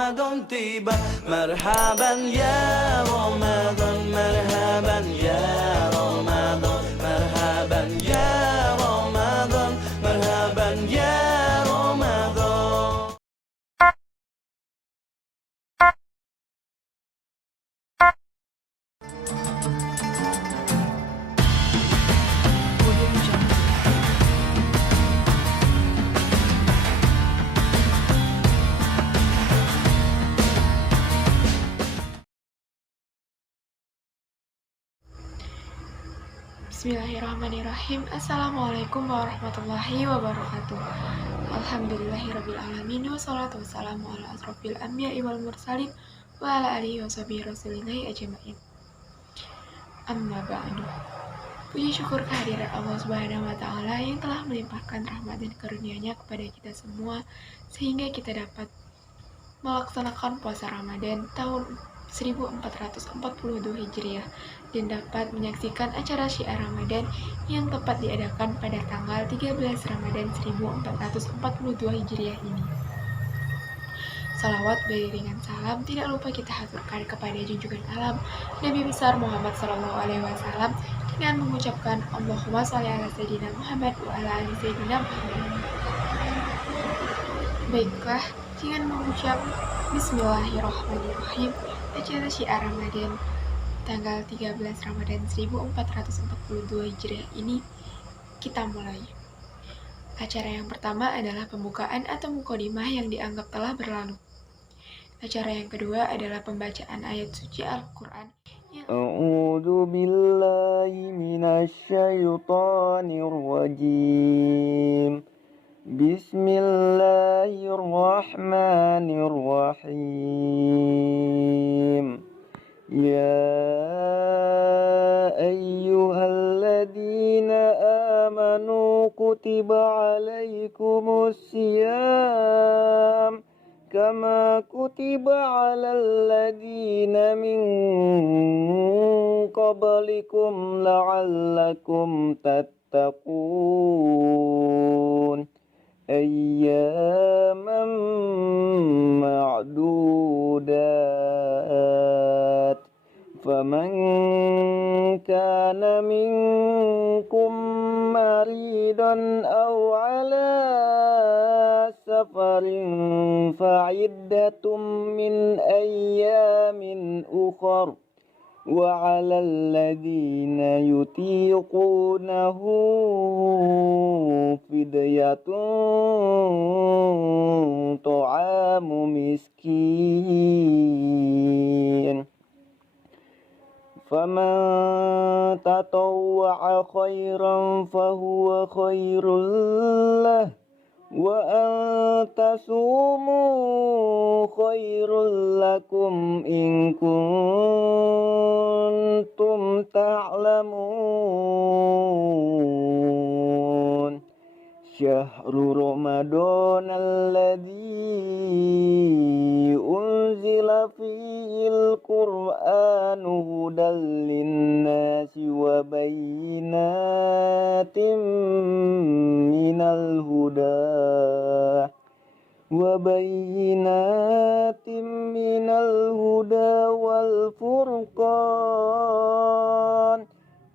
رمضان طيبة مرحبا يا رمضان مرحبا يا رمضان مرحبا يا رمضان مرحبا يا رمضان. Bismillahirrahmanirrahim. Assalamualaikum warahmatullahi wabarakatuh. Alhamdulillahirrabbilalamin. Wassalatu wassalamu ala asrofil anbiya'i wal mursalin wa ala alihi wa sahbihi rasulillahi ajma'in. Amma ba'du. Puji syukur kehadiran Allah Subhanahu wa Ta'ala yang telah melimpahkan rahmat dan karunia-Nya kepada kita semua sehingga kita dapat melaksanakan puasa Ramadan tahun 1442 Hijriah dan dapat menyaksikan acara Syiar Ramadan yang tepat diadakan pada tanggal 13 Ramadan 1442 Hijriah ini. Salawat beriringan salam tidak lupa kita haturkan kepada junjungan alam Nabi besar Muhammad SAW dengan mengucapkan Allahumma sholli ala Sayyidina Muhammad wa ala ali Sayyidina Muhammad. Baiklah, dengan mengucap Bismillahirrahmanirrahim, acara Syiar Ramadan tanggal 13 Ramadan 1442 Hijriah ini kita mulai. Acara yang pertama adalah pembukaan atau muqaddimah yang dianggap telah berlalu. Acara yang kedua adalah pembacaan ayat suci Al-Quran. A'udzu billahi minasy syaithanir rajim. Bismillahirrahmanirrahim. Ya ayyuhalladzina amanu kutiba alaikumus syiyam kama kutiba alal ladzina min qablikum la'allakum tattaqun ayyaman ma'dudat faman kana minkum maridan aw ala safarin fa'iddatum min ayyamin ukhar wa 'alal ladzina yutiqunahu fidyatun ta'amu miskin faman tatawwa'a khairan fahuwa khairul lah wa antasumu khairul lakum in kuntum ta'lamun. Syahrul Ramadan alladzi unzila fihil Qur'anu hudal linnasi wa bayyinatin minal huda wal furqan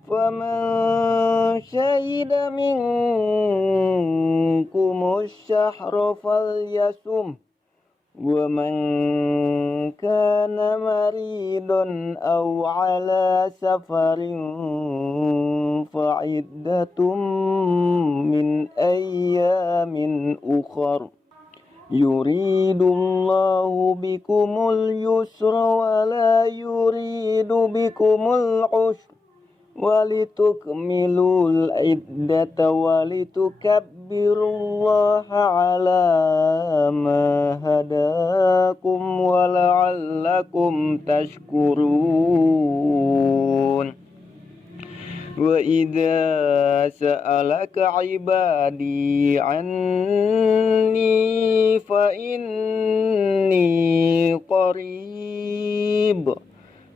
faman syahida minkumus syahra falyasum wa man kana maridun aw ala safarin fa'iddatum min ayyamin ukhar yuridullahu bikumul yusra wa la yuridu bikumul usra walitukmilul iddata walitukabbirullaha ala ma hadakum wa la'allakum tashkurun. Wa idza sa'alaka ibadi anni fa inni qarib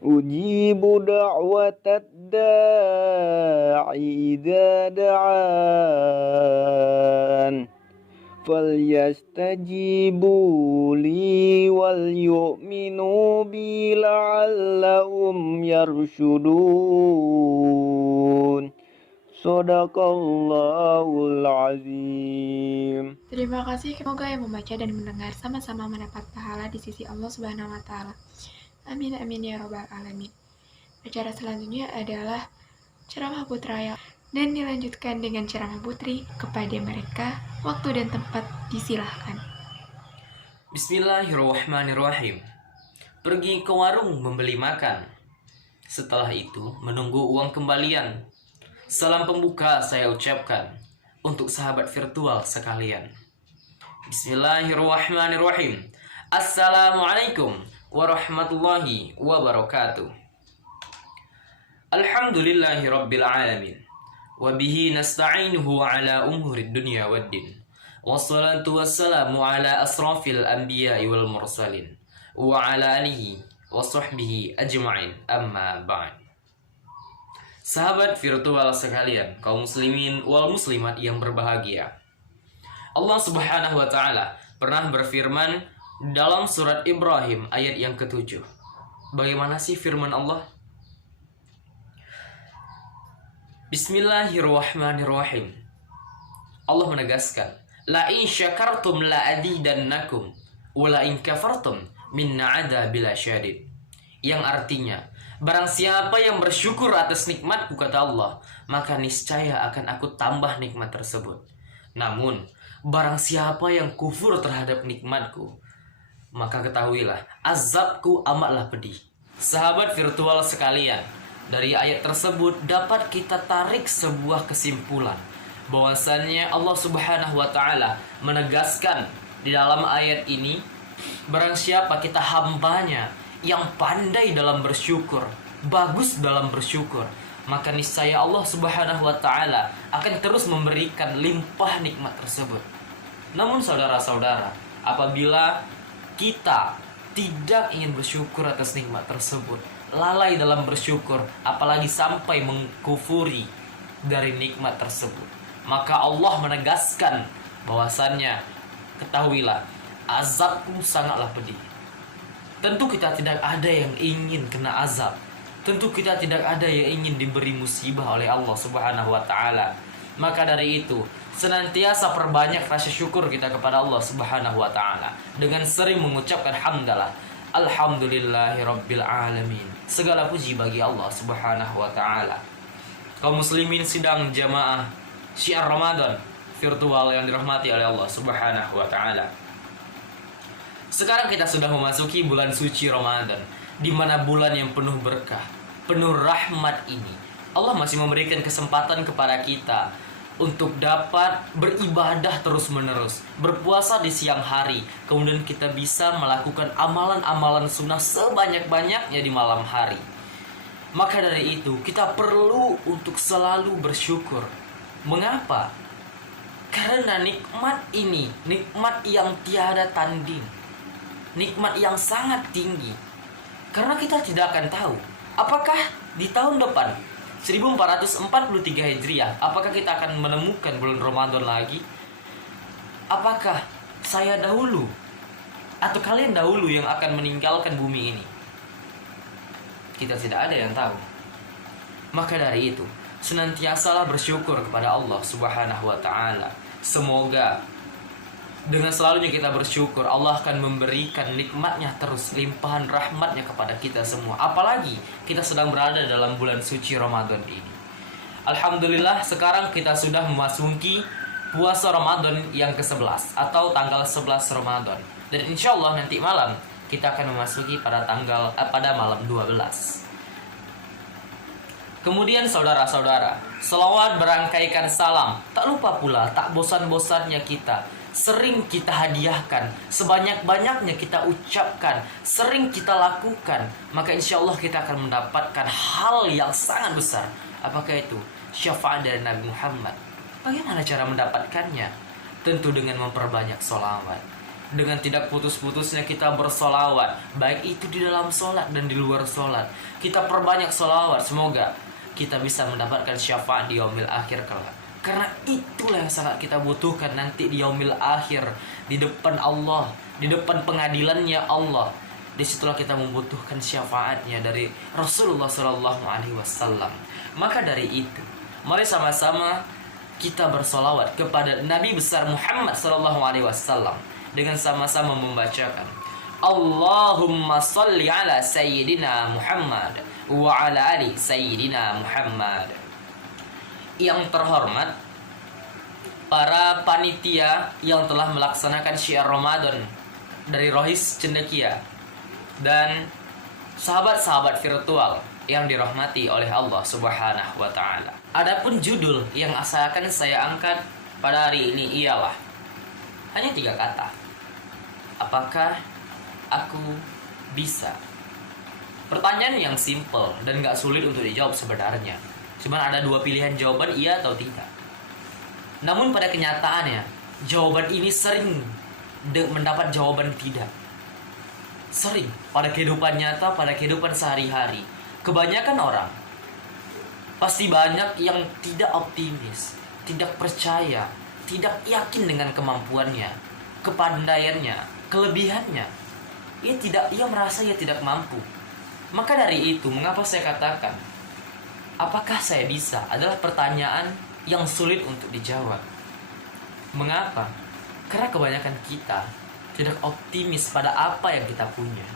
ujibu da'watad da'i idza da'an فليستجيبوا لي وليؤمنوا بي لعلهم يرشدون. Sadaqallahul azim. Terima kasih, semoga yang membaca dan mendengar sama-sama mendapat pahala di sisi Allah Subhanahu wa Ta'ala. Amin amin ya robbal alamin. Acara selanjutnya adalah ceramah putra dan dilanjutkan dengan ceramah putri. Kepada mereka, waktu dan tempat disilahkan. Bismillahirrahmanirrahim. Pergi ke warung membeli makan. Setelah itu menunggu uang kembalian. Salam pembuka saya ucapkan untuk sahabat virtual sekalian. Bismillahirrahmanirrahim. Assalamualaikum warahmatullahi wabarakatuh. Alhamdulillahi rabbil alamin. Wabihi nasta'inuhu ala umurid dunya waddin. Wassalatu wassalamu ala asrafil anbiya'i wal mursalin. Wa ala alihi wa sahbihi ajma'in, amma ba'd. Sahabat virtual sekalian, kaum muslimin wal muslimat yang berbahagia, Allah Subhanahu wa Ta'ala pernah berfirman dalam surat Ibrahim ayat yang ke-7. Bagaimana sih firman Allah? Bismillahirrahmanirrahim. Allah menegaskan, la in syakartum la azidannakum wa la in kafartum minna adzabil syadid. Yang artinya, barang siapa yang bersyukur atas nikmatku, kata Allah, maka niscaya akan aku tambah nikmat tersebut. Namun, barang siapa yang kufur terhadap nikmatku, maka ketahuilah, azabku amatlah pedih. Sahabat virtual sekalian, dari ayat tersebut dapat kita tarik sebuah kesimpulan, bahwasannya Allah Subhanahu wa Ta'ala menegaskan di dalam ayat ini, barang siapa kita hambanya yang pandai dalam bersyukur, bagus dalam bersyukur, maka niscaya Allah Subhanahu wa Ta'ala akan terus memberikan limpah nikmat tersebut. Namun saudara-saudara, apabila kita tidak ingin bersyukur atas nikmat tersebut, lalai dalam bersyukur, apalagi sampai mengkufuri dari nikmat tersebut, maka Allah menegaskan bahwasannya, ketahuilah, azabku sangatlah pedih. Tentu kita tidak ada yang ingin kena azab. Tentu kita tidak ada yang ingin diberi musibah oleh Allah Subhanahu wa Ta'ala. Maka dari itu, senantiasa perbanyak rasa syukur kita kepada Allah Subhanahu wa Ta'ala dengan sering mengucapkan hamdalah, alhamdulillahi rabbil alamin. Segala puji bagi Allah Subhanahu wa Ta'ala. Kaum muslimin sidang jamaah syiar Ramadan virtual yang dirahmati oleh Allah Subhanahu wa Ta'ala. Sekarang kita sudah memasuki bulan suci Ramadan, di mana bulan yang penuh berkah, penuh rahmat ini, Allah masih memberikan kesempatan kepada kita untuk dapat beribadah terus-menerus, berpuasa di siang hari, kemudian kita bisa melakukan amalan-amalan sunnah sebanyak-banyaknya di malam hari. Maka dari itu, kita perlu untuk selalu bersyukur. Mengapa? Karena nikmat ini, nikmat yang tiada tanding, nikmat yang sangat tinggi. Karena kita tidak akan tahu apakah di tahun depan 1443 Hijriah, apakah kita akan menemukan bulan Ramadan lagi? Apakah saya dahulu atau kalian dahulu yang akan meninggalkan bumi ini? Kita tidak ada yang tahu. Maka dari itu, senantiasalah bersyukur kepada Allah Subhanahu wa Ta'ala. Semoga dengan selalunya kita bersyukur, Allah akan memberikan nikmatnya terus, limpahan rahmatnya kepada kita semua. Apalagi kita sedang berada dalam bulan suci Ramadan ini. Alhamdulillah, sekarang kita sudah memasuki puasa Ramadan yang ke-11 atau tanggal 11 Ramadan. Dan insya Allah nanti malam kita akan memasuki pada malam 12. Kemudian saudara-saudara, selawat berangkaikan salam. Tak lupa pula, tak bosan-bosannya kita sering kita hadiahkan, sebanyak-banyaknya kita ucapkan, sering kita lakukan, maka insya Allah kita akan mendapatkan hal yang sangat besar. Apakah itu? Syafaat dari Nabi Muhammad. Bagaimana cara mendapatkannya? Tentu dengan memperbanyak sholawat. Dengan tidak putus-putusnya kita bersolawat, baik itu di dalam sholat dan di luar sholat. Kita perbanyak sholawat, semoga kita bisa mendapatkan syafaat di yaumil akhir kelak. Karena itulah yang sangat kita butuhkan nanti di yaumil akhir, di depan Allah, di depan pengadilannya Allah. Disitulah kita membutuhkan syafaatnya dari Rasulullah SAW. Maka dari itu, mari sama-sama kita bersolawat kepada Nabi besar Muhammad SAW dengan sama-sama membacakan Allahumma salli ala Sayyidina Muhammad wa ala ali Sayyidina Muhammad. Yang terhormat para panitia yang telah melaksanakan syiar Ramadan dari Rohis Cendekia dan sahabat-sahabat virtual yang dirahmati oleh Allah Subhanahu wa taala. Adapun judul yang akan saya angkat pada hari ini ialah hanya 3 kata. Apakah aku bisa? Pertanyaan yang simple dan gak sulit untuk dijawab sebenarnya. Cuma ada 2 pilihan jawaban, iya atau tidak. Namun pada kenyataannya, jawaban ini sering mendapat jawaban tidak. Sering pada kehidupan nyata, pada kehidupan sehari-hari. Kebanyakan orang, pasti banyak yang tidak optimis, tidak percaya, tidak yakin dengan kemampuannya, kepandaiannya, kelebihannya. Ia merasa ia tidak mampu. Maka dari itu, mengapa saya katakan apakah saya bisa adalah pertanyaan yang sulit untuk dijawab. Mengapa? Karena kebanyakan kita tidak optimis pada apa yang kita punya.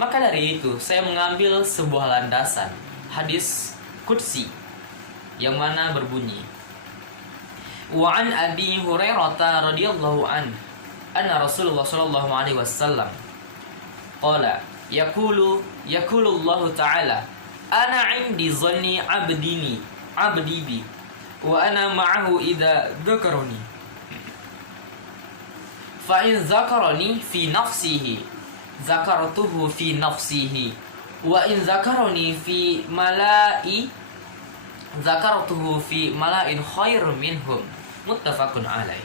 Maka dari itu, saya mengambil sebuah landasan hadis qudsi yang mana berbunyi, Wa an Abi Hurairah radhiyallahu anna Rasulullah sallallahu alaihi wasallam qala yaqulu Allah ta'ala ana 'indi dhanni 'abdi bi wa ana ma'ahu idza dzakarani fa in dzakarani fi nafsihi dzakartuhu fi nafsihi wa in dzakarani fi mala'i dzakartuhu fi mala'in khairum minhum. Muttafaqun alaih.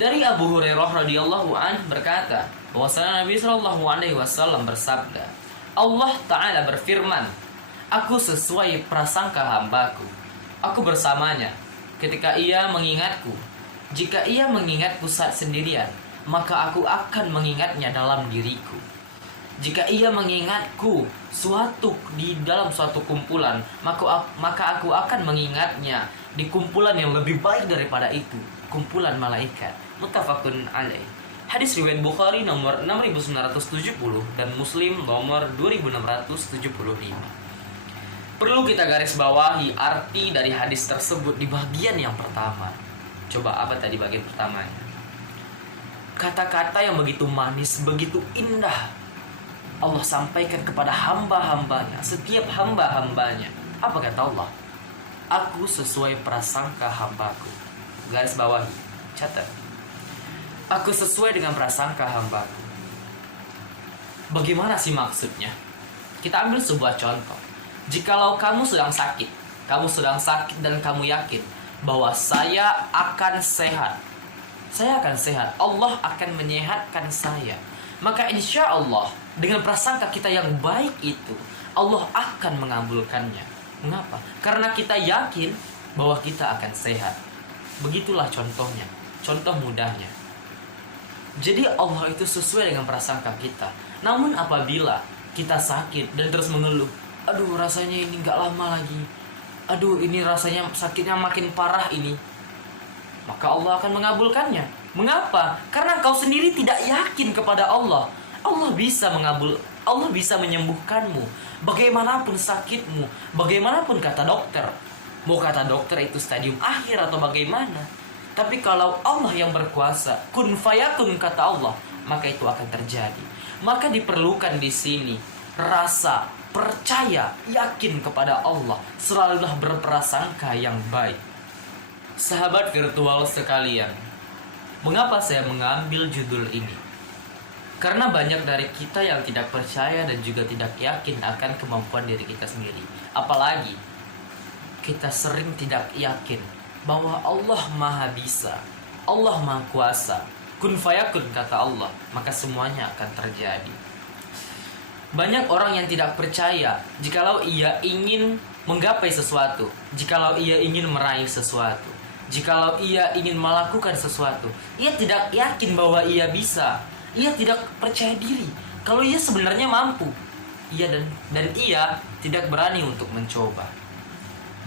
Dari Abu Hurairah radhiyallahu anhu berkata bahwasanya Nabi sallallahu alaihi wasallam bersabda, Allah Ta'ala berfirman, aku sesuai prasangka hambaku. Aku bersamanya ketika ia mengingatku. Jika ia mengingatku saat sendirian, maka aku akan mengingatnya dalam diriku. Jika ia mengingatku di dalam suatu kumpulan, maka aku akan mengingatnya di kumpulan yang lebih baik daripada itu, kumpulan malaikat. Muttafaqun alaih. Hadis riwayat Bukhari nomor 6970 dan Muslim nomor 2675. Perlu kita garis bawahi arti dari hadis tersebut di bagian yang pertama. Coba apa tadi bagian pertamanya? Kata-kata yang begitu manis, begitu indah Allah sampaikan kepada hamba-hambanya, setiap hamba-hambanya. Apa kata Allah? Aku sesuai prasangka hambaku. Garis bawahi, catat. Aku sesuai dengan prasangka hambaku. Bagaimana sih maksudnya? Kita ambil sebuah contoh. Jikalau kamu sedang sakit dan kamu yakin bahwa saya akan sehat. Saya akan sehat. Allah akan menyehatkan saya. Maka insya Allah dengan prasangka kita yang baik itu, Allah akan mengabulkannya. Mengapa? Karena kita yakin bahwa kita akan sehat. Begitulah contohnya. Contoh mudahnya. Jadi Allah itu sesuai dengan prasangka kita. Namun apabila kita sakit dan terus mengeluh, aduh rasanya ini gak lama lagi, aduh ini rasanya sakitnya makin parah ini, maka Allah akan mengabulkannya. Mengapa? Karena kau sendiri tidak yakin kepada Allah. Allah bisa menyembuhkanmu bagaimanapun sakitmu, bagaimanapun kata dokter. Mau kata dokter itu stadium akhir atau bagaimana, tapi kalau Allah yang berkuasa, kun fayakun kata Allah, maka itu akan terjadi. Maka diperlukan di sini rasa percaya, yakin kepada Allah. Selalulah berprasangka yang baik. Sahabat virtual sekalian, mengapa saya mengambil judul ini? Karena banyak dari kita yang tidak percaya dan juga tidak yakin akan kemampuan diri kita sendiri. Apalagi kita sering tidak yakin bahwa Allah Maha Bisa, Allah Maha Kuasa. Kun fayakun kata Allah, maka semuanya akan terjadi. Banyak orang yang tidak percaya jikalau ia ingin menggapai sesuatu, jikalau ia ingin meraih sesuatu, Jikalau ia ingin melakukan sesuatu, ia tidak yakin bahwa ia bisa. Ia tidak percaya diri kalau ia sebenarnya mampu. Dan ia tidak berani untuk mencoba.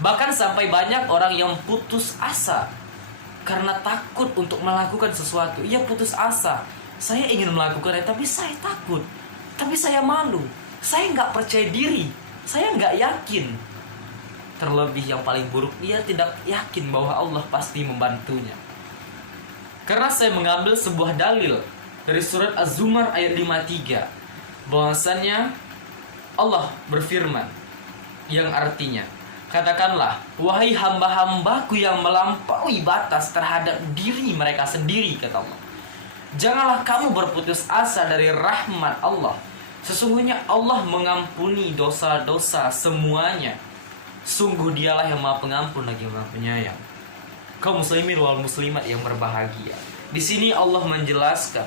Bahkan sampai banyak orang yang putus asa karena takut untuk melakukan sesuatu. Ia putus asa. Saya ingin melakukannya, tapi saya takut. Tapi saya malu. Saya nggak percaya diri. Saya nggak yakin. Terlebih yang paling buruk, dia tidak yakin bahwa Allah pasti membantunya. Karena saya mengambil sebuah dalil dari surat Az-Zumar ayat 53, bahwasannya Allah berfirman, yang artinya, katakanlah, wahai hamba-hambaku yang melampaui batas terhadap diri mereka sendiri, kata Allah, janganlah kamu berputus asa dari rahmat Allah. Sesungguhnya Allah mengampuni dosa-dosa semuanya. Sungguh dialah yang maha pengampun lagi maha penyayang. Kaum muslimin wal muslimat yang berbahagia, di sini Allah menjelaskan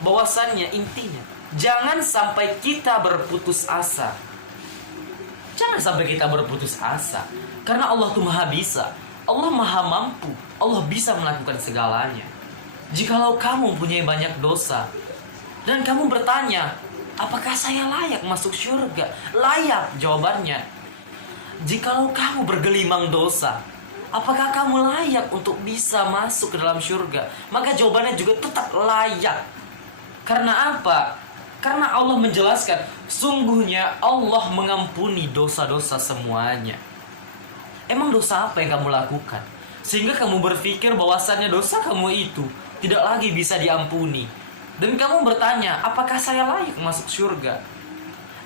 bahwasannya intinya jangan sampai kita berputus asa. Jangan sampai kita berputus asa, karena Allah itu maha bisa, Allah maha mampu, Allah bisa melakukan segalanya. Jikalau kamu punya banyak dosa dan kamu bertanya, apakah saya layak masuk surga? Layak, jawabannya. Jikalau kamu bergelimang dosa, apakah kamu layak untuk bisa masuk ke dalam surga? Maka jawabannya juga tetap layak. Karena apa? Karena Allah menjelaskan, sungguhnya Allah mengampuni dosa-dosa semuanya. Emang dosa apa yang kamu lakukan sehingga kamu berpikir bahwasannya dosa kamu itu tidak lagi bisa diampuni? Dan kamu bertanya, apakah saya layak masuk surga?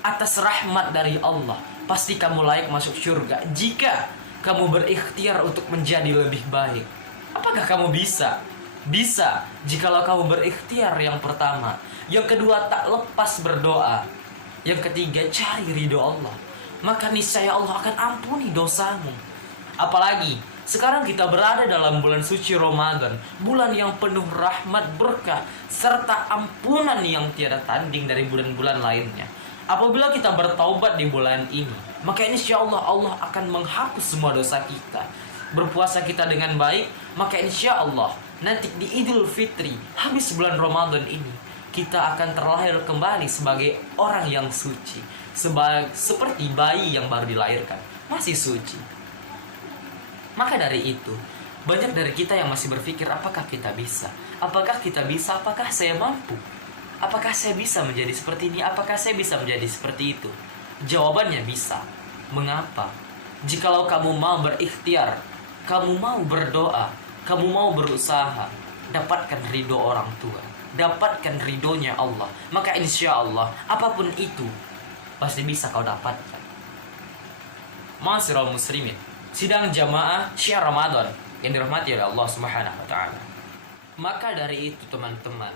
Atas rahmat dari Allah, pasti kamu layak masuk surga jika kamu berikhtiar untuk menjadi lebih baik. Apakah kamu bisa? Bisa, jikalau kamu berikhtiar yang pertama. Yang kedua, tak lepas berdoa. Yang ketiga, cari ridho Allah. Maka niscaya Allah akan ampuni dosamu. Apalagi sekarang kita berada dalam bulan suci Ramadan, bulan yang penuh rahmat, berkah, serta ampunan yang tiada tanding dari bulan-bulan lainnya. Apabila kita bertaubat di bulan ini, maka insya Allah Allah akan menghapus semua dosa kita. Berpuasa kita dengan baik, maka insya Allah nanti di Idul Fitri, habis bulan Ramadan ini, kita akan terlahir kembali sebagai orang yang suci, seperti bayi yang baru dilahirkan, masih suci. Maka dari itu, banyak dari kita yang masih berpikir, apakah kita bisa? Apakah kita bisa? Apakah saya mampu? Apakah saya bisa menjadi seperti ini? Apakah saya bisa menjadi seperti itu? Jawabannya bisa. Mengapa? Jikalau kamu mau berikhtiar, kamu mau berdoa, kamu mau berusaha, dapatkan ridho orang tua, dapatkan ridhonya Allah, maka insya Allah apapun itu pasti bisa kau dapatkan. Ma'asyiral muslimin, sidang jamaah syiar Ramadan yang dirahmati oleh Allah Subhanahu wa taala. Maka dari itu teman-teman,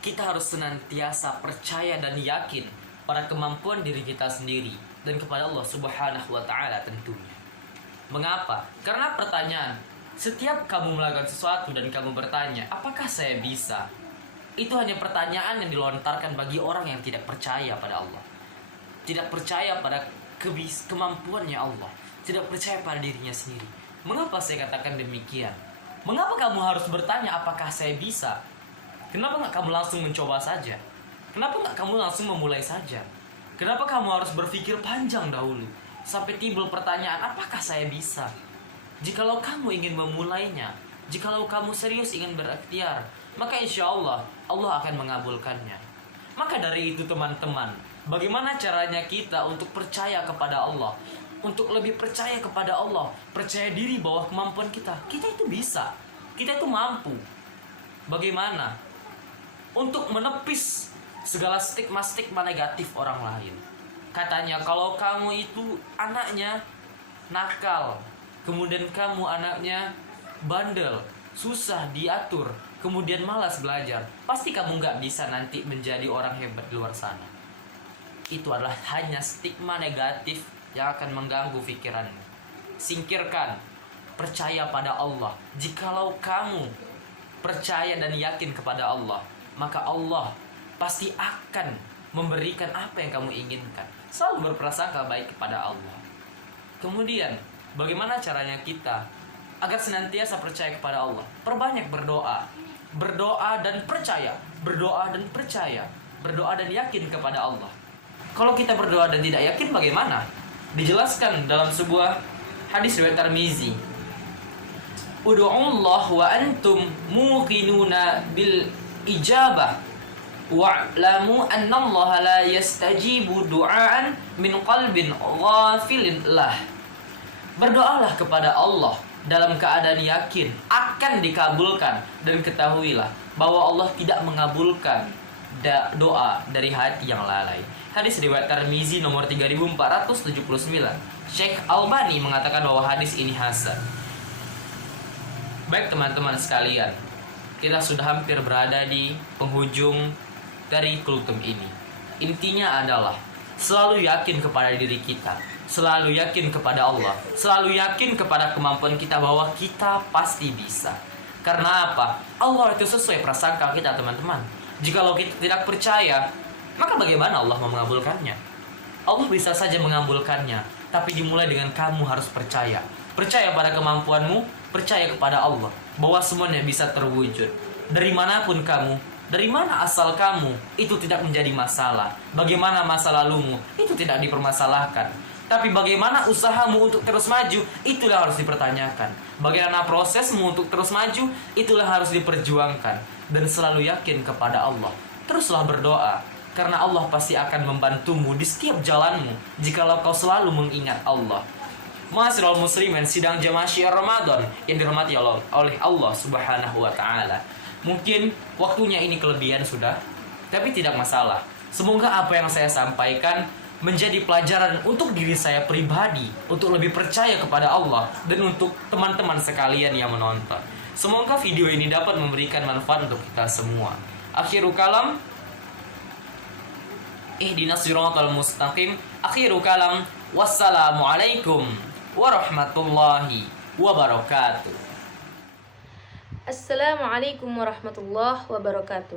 kita harus senantiasa percaya dan yakin pada kemampuan diri kita sendiri dan kepada Allah Subhanahu wa taala tentunya. Mengapa? Karena pertanyaan, setiap kamu melakukan sesuatu dan kamu bertanya, apakah saya bisa? Itu hanya pertanyaan yang dilontarkan bagi orang yang tidak percaya pada Allah. Tidak percaya pada kemampuannya Allah. Tidak percaya pada dirinya sendiri. Mengapa saya katakan demikian? Mengapa kamu harus bertanya apakah saya bisa? Kenapa nggak kamu langsung mencoba saja? Kenapa nggak kamu langsung memulai saja? Kenapa kamu harus berpikir panjang dahulu sampai timbul pertanyaan apakah saya bisa? Jikalau kamu ingin memulainya, jikalau kamu serius ingin berikhtiar, maka insya Allah Allah akan mengabulkannya. Maka dari itu teman-teman, bagaimana caranya kita untuk percaya kepada Allah, untuk lebih percaya kepada Allah, percaya diri bahwa kemampuan kita itu bisa, kita itu mampu. Bagaimana? Untuk menepis segala stigma-stigma negatif orang lain. Katanya kalau kamu itu anaknya nakal, kemudian kamu anaknya bandel, susah diatur, kemudian malas belajar, pasti kamu nggak bisa nanti menjadi orang hebat di luar sana. Itu adalah hanya stigma negatif yang akan mengganggu pikiranmu. Singkirkan, percaya pada Allah. Jikalau kamu percaya dan yakin kepada Allah, maka Allah pasti akan memberikan apa yang kamu inginkan. Selalu berprasangka baik kepada Allah. Kemudian, bagaimana caranya kita agar senantiasa percaya kepada Allah. Perbanyak berdoa. Berdoa dan percaya. Berdoa dan percaya. Berdoa dan yakin kepada Allah. Kalau kita berdoa dan tidak yakin bagaimana? Dijelaskan dalam sebuah hadis riwayat Tirmizi. Ud'ullah wa antum muqinuna bil ijabah wa'lamu anna Allah la yastajibu du'aan min qalbin ghafilin lah. Berdoalah kepada Allah dalam keadaan yakin akan dikabulkan, dan ketahuilah bahwa Allah tidak mengabulkan doa dari hati yang lalai. Hadis riwayat Tirmizi nomor 3479. Syekh Albani mengatakan bahwa hadis ini hasan. Baik teman-teman sekalian, kita sudah hampir berada di penghujung dari kultum ini. Intinya adalah selalu yakin kepada diri kita, selalu yakin kepada Allah, selalu yakin kepada kemampuan kita bahwa kita pasti bisa. Karena apa? Allah itu sesuai prasangka kita, teman-teman. Jikalau kita tidak percaya, maka bagaimana Allah mau mengabulkannya? Allah bisa saja mengabulkannya, tapi dimulai dengan kamu harus percaya. Percaya pada kemampuanmu, percaya kepada Allah bahwa semuanya bisa terwujud. Dari manapun kamu, dari mana asal kamu, itu tidak menjadi masalah. Bagaimana masa lalumu, itu tidak dipermasalahkan. Tapi bagaimana usahamu untuk terus maju, itulah harus dipertanyakan. Bagaimana prosesmu untuk terus maju, itulah harus diperjuangkan. Dan selalu yakin kepada Allah. Teruslah berdoa, karena Allah pasti akan membantumu di setiap jalanmu jikalau kau selalu mengingat Allah. Ma'asyiral muslimin, sidang jamaah Syiar Ramadan yang dirahmati oleh Allah Subhanahu wa taala. Mungkin waktunya ini kelebihan sudah, tapi tidak masalah. Semoga apa yang saya sampaikan menjadi pelajaran untuk diri saya pribadi, untuk lebih percaya kepada Allah, dan untuk teman-teman sekalian yang menonton. Semoga video ini dapat memberikan manfaat untuk kita semua. Akhirul kalam, ihdinas siratal mustaqim. Akhirul kalam, wassalamualaikum warahmatullahi wabarakatuh. Assalamualaikum warahmatullahi wabarakatuh.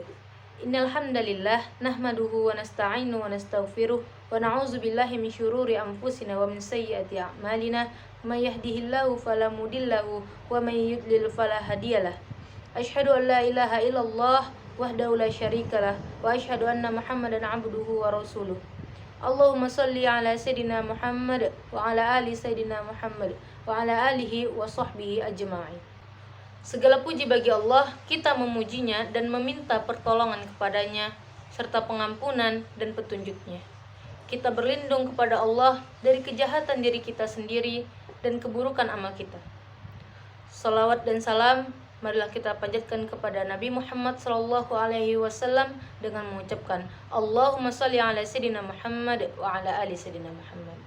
Innal hamdalillah nahmaduhu wa nasta'inu wa nastaghfiruh wa na'udzu billahi min syururi anfusina wa min sayyiati a'malina. May yahdihillahu fala mudhillalahu wa may yudlil fala hadiyalah. Asyhadu an la ilaha illallah wahdahu la syarikalah wa asyhadu anna Muhammadan abduhu wa rasuluh. Allahumma shalli ala sayidina Muhammad wa ala ali sayidina Muhammad wa ala alihi wa sahbihi ajma'in. Segala puji bagi Allah, kita memujinya dan meminta pertolongan kepadanya serta pengampunan dan petunjuknya. Kita berlindung kepada Allah dari kejahatan diri kita sendiri dan keburukan amal kita. Salawat dan salam marilah kita panjatkan kepada Nabi Muhammad SAW dengan mengucapkan Allahumma shalli ala sayidina Muhammad wa ala ali sayidina Muhammad.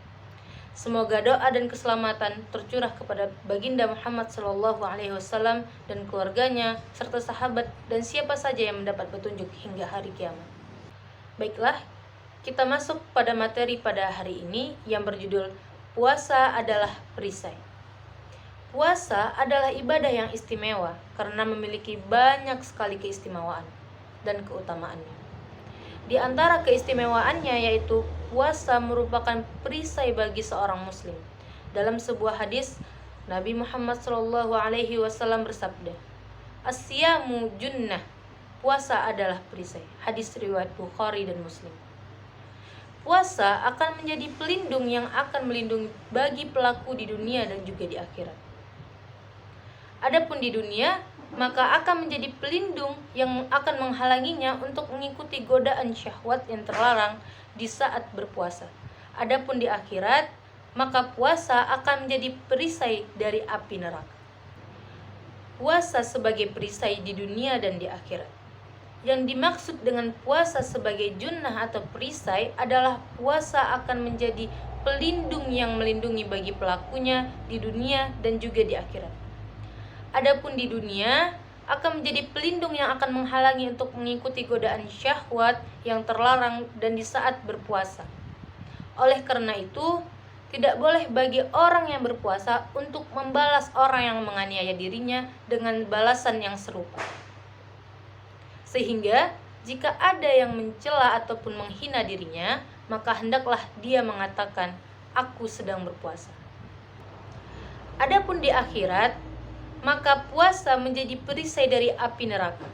Semoga doa dan keselamatan tercurah kepada baginda Muhammad SAW dan keluarganya serta sahabat dan siapa saja yang mendapat petunjuk hingga hari kiamat. Baiklah, kita masuk pada materi pada hari ini yang berjudul Puasa adalah perisai. Puasa adalah ibadah yang istimewa karena memiliki banyak sekali keistimewaan dan keutamaannya. Di antara keistimewaannya yaitu puasa merupakan perisai bagi seorang muslim. Dalam sebuah hadis, Nabi Muhammad SAW bersabda, "As-siyamu junnah." Puasa adalah perisai. Hadis riwayat Bukhari dan Muslim. Puasa akan menjadi pelindung yang akan melindungi bagi pelaku di dunia dan juga di akhirat. Adapun di dunia, maka akan menjadi pelindung yang akan menghalanginya untuk mengikuti godaan syahwat yang terlarang di saat berpuasa. Adapun di akhirat, maka puasa akan menjadi perisai dari api neraka. Puasa sebagai perisai di dunia dan di akhirat. Yang dimaksud dengan puasa sebagai junnah atau perisai adalah puasa akan menjadi pelindung yang melindungi bagi pelakunya di dunia dan juga di akhirat. Adapun di dunia akan menjadi pelindung yang akan menghalangi untuk mengikuti godaan syahwat yang terlarang dan di saat berpuasa. Oleh karena itu, tidak boleh bagi orang yang berpuasa untuk membalas orang yang menganiaya dirinya dengan balasan yang serupa. Sehingga jika ada yang mencela ataupun menghina dirinya, maka hendaklah dia mengatakan, "Aku sedang berpuasa." Adapun di akhirat, maka puasa menjadi perisai dari api neraka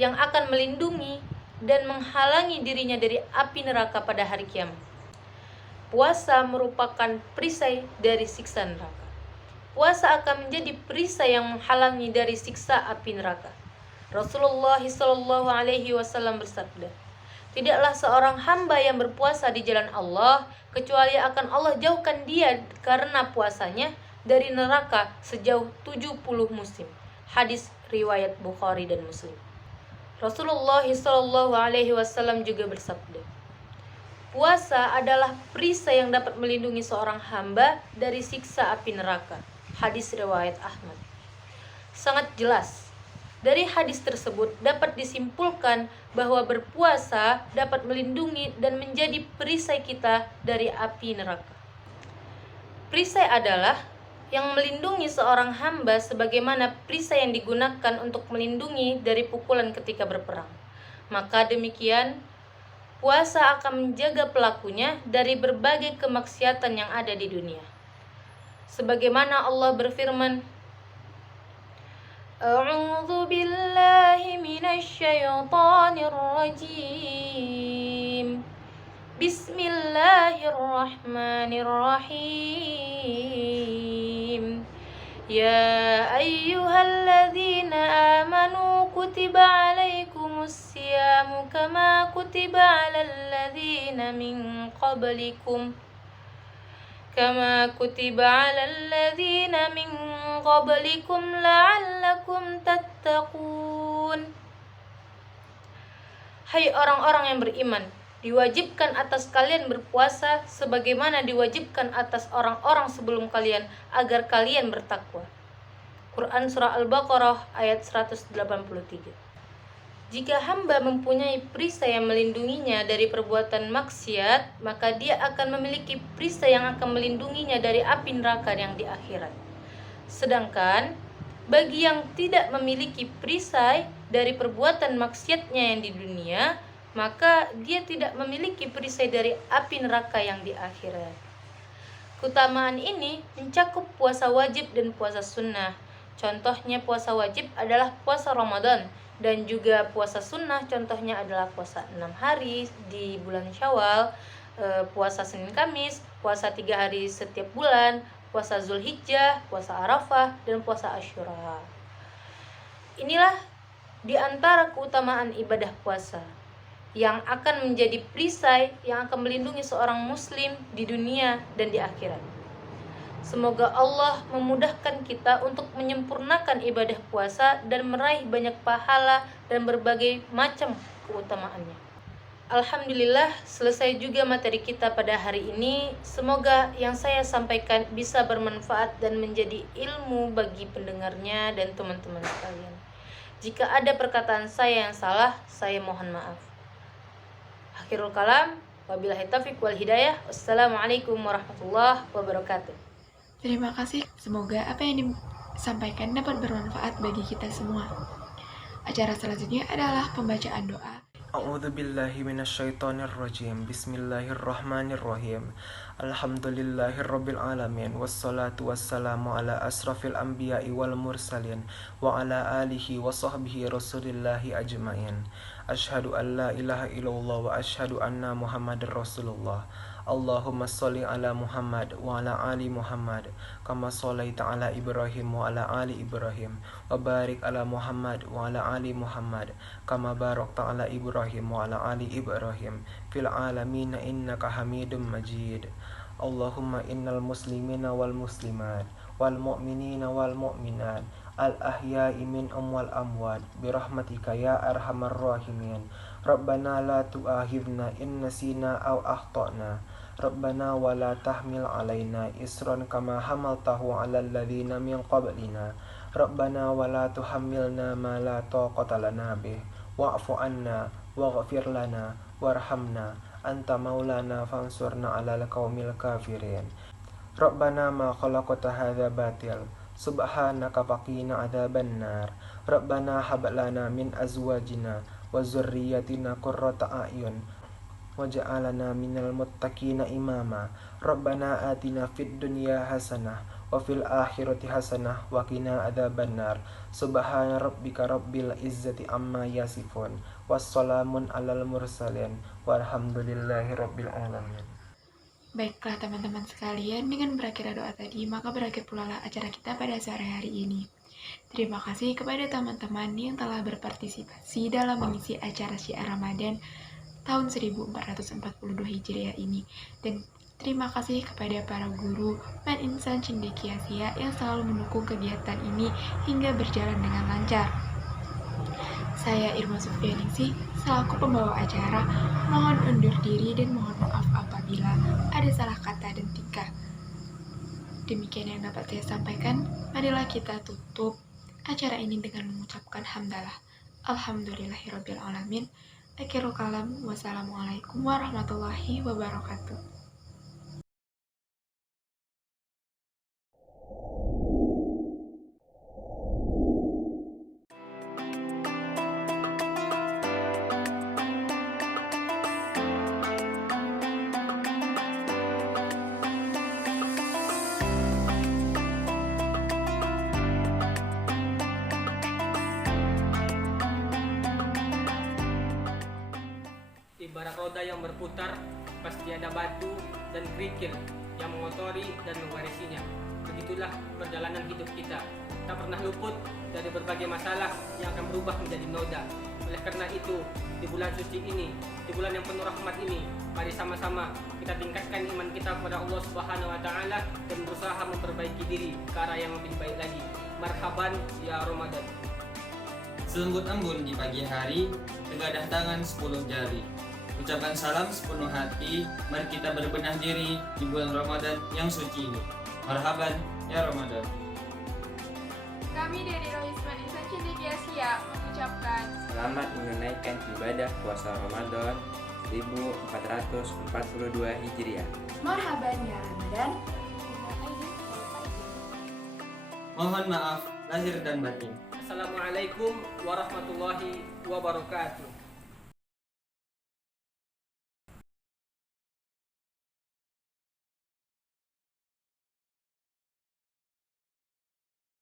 yang akan melindungi dan menghalangi dirinya dari api neraka pada hari kiamat. Puasa merupakan perisai dari siksa neraka. Puasa akan menjadi perisai yang menghalangi dari siksa api neraka. Rasulullah SAW bersabda, "Tidaklah seorang hamba yang berpuasa di jalan Allah kecuali akan Allah jauhkan dia karena puasanya dari neraka sejauh 70 musim." Hadis riwayat Bukhari dan Muslim. Rasulullah SAW juga bersabda, "Puasa adalah perisai yang dapat melindungi seorang hamba dari siksa api neraka." Hadis riwayat Ahmad. Sangat jelas, dari hadis tersebut dapat disimpulkan bahwa berpuasa dapat melindungi dan menjadi perisai kita dari api neraka. Perisai adalah yang melindungi seorang hamba sebagaimana perisai yang digunakan untuk melindungi dari pukulan ketika berperang. Maka demikian, puasa akan menjaga pelakunya dari berbagai kemaksiatan yang ada di dunia. Sebagaimana Allah berfirman, "A'udzu billahi minasyaitonir rajim. Bismillahirrahmanirrahim. Ya ayyuhalladzina amanu kutiba alaikumus siyamu kama kutiba alal ladzina min qablikum la'allakum tattaqun." Hai orang-orang yang beriman, diwajibkan atas kalian berpuasa sebagaimana diwajibkan atas orang-orang sebelum kalian agar kalian bertakwa. Quran Surah Al-Baqarah ayat 183. Jika hamba mempunyai perisai yang melindunginya dari perbuatan maksiat, maka dia akan memiliki perisai yang akan melindunginya dari api neraka yang di akhirat. Sedangkan bagi yang tidak memiliki perisai dari perbuatan maksiatnya yang di dunia, maka dia tidak memiliki perisai dari api neraka yang di akhirat. Keutamaan ini mencakup puasa wajib dan puasa sunnah. Contohnya puasa wajib adalah puasa Ramadan, dan juga puasa sunnah contohnya adalah puasa 6 hari di bulan Syawal, puasa Senin Kamis, puasa 3 hari setiap bulan, puasa Zulhijjah, puasa Arafah, dan puasa Asyura. Inilah di antara keutamaan ibadah puasa yang akan menjadi perisai yang akan melindungi seorang muslim di dunia dan di akhirat. Semoga Allah memudahkan kita untuk menyempurnakan ibadah puasa dan meraih banyak pahala dan berbagai macam keutamaannya. Alhamdulillah, selesai juga materi kita pada hari ini. Semoga yang saya sampaikan bisa bermanfaat dan menjadi ilmu bagi pendengarnya dan teman-teman sekalian. Jika ada perkataan saya yang salah, saya mohon maaf. Akhirul kalam, wabillahi taufiq wal hidayah. Wassalamualaikum warahmatullahi wabarakatuh. Terima kasih, semoga apa yang disampaikan dapat bermanfaat bagi kita semua. Acara selanjutnya adalah pembacaan doa. A'udzu billahi minasyaitonir rajim. Bismillahirrahmanirrahim. Alhamdulillahirabbil alamin wassalatu wassalamu ala asrafil anbiya'i wal mursalin wa ala alihi wa sahbihi rasulillahi ajmain. Asyhadu an la ilaha illallah wa asyhadu anna Muhammadar Rasulullah. Allahumma sholli ala Muhammad wa ala ali Muhammad kama shallaita ala Ibrahim wa ala ali Ibrahim wa barik ala Muhammad wa ala ali Muhammad kama barakta ala Ibrahim wa ala ali Ibrahim fil alamin innaka Hamidum Majid. Allahumma innal muslimina wal muslimat wal mu'minina wal mu'minat al ahya'i minhum wal amwat birahmatika ya arhamar rahimin. Rabbana la tu'akhidhna in nasina aw akhtana. Rabbana wa la tahmil alaina isran kama hamaltahu ala alladhina min qablina. Rabbana wa la tuhammilna ma la taqata lana bih. Wa'fu anna waghfir lana warhamna anta maulana fansurna ala alqaumil kafirin. Rabbana ma khalaqta hadza batil subhanaka faqina adzaban nar. Rabbana hab lana min azwajina wa zurriyyatina qurrata a'yun waj'alna minal muttaqina imama. Rabbana atina fid dunya hasanah wa fil akhirati hasanah wa qina adzabannar. Subhana rabbika rabbil izzati amma yasifun. Wassalamun alal mursalin. Walhamdulillahi rabbil alamin. Baiklah teman-teman sekalian, dengan berakhir doa tadi, maka berakhir pula lah acara kita pada sore hari ini. Terima kasih kepada teman-teman yang telah berpartisipasi dalam mengisi acara Syiar Ramadan tahun 1442 Hijriah ini. Dan terima kasih kepada para guru dan insan cendekiasia yang selalu mendukung kegiatan ini hingga berjalan dengan lancar. Saya Irma Sufianingsih, selaku pembawa acara, mohon undur diri dan mohon maaf apabila ada salah kata dan tingkah. Demikian yang dapat saya sampaikan. Marilah kita tutup acara ini dengan mengucapkan hamdalah. Alhamdulillahirabbil alamin. Akhirul kalam. Wassalamualaikum warahmatullahi wabarakatuh. Ibarat roda yang berputar, pasti ada batu dan kerikil yang mengotori dan mewarisinya. Begitulah perjalanan hidup kita. Tak pernah luput dari berbagai masalah yang akan berubah menjadi noda. Oleh karena itu, di bulan suci ini, di bulan yang penuh rahmat ini, mari sama-sama kita tingkatkan iman kita kepada Allah Subhanahu wa taala dan berusaha memperbaiki diri ke arah yang lebih baik lagi. Marhaban ya Ramadan. Selembut embun di pagi hari, tegadah tangan 10 jari. Ucapkan salam sepenuh hati, mari kita berbenah diri di bulan Ramadan yang suci ini. Marhaban ya Ramadan. Kami dari Rohisman Insan Cendekiasia mengucapkan selamat menunaikan ibadah puasa Ramadan 1442 Hijriah. Marhaban ya Ramadan. Mohon maaf lahir dan batin. Assalamualaikum warahmatullahi wabarakatuh.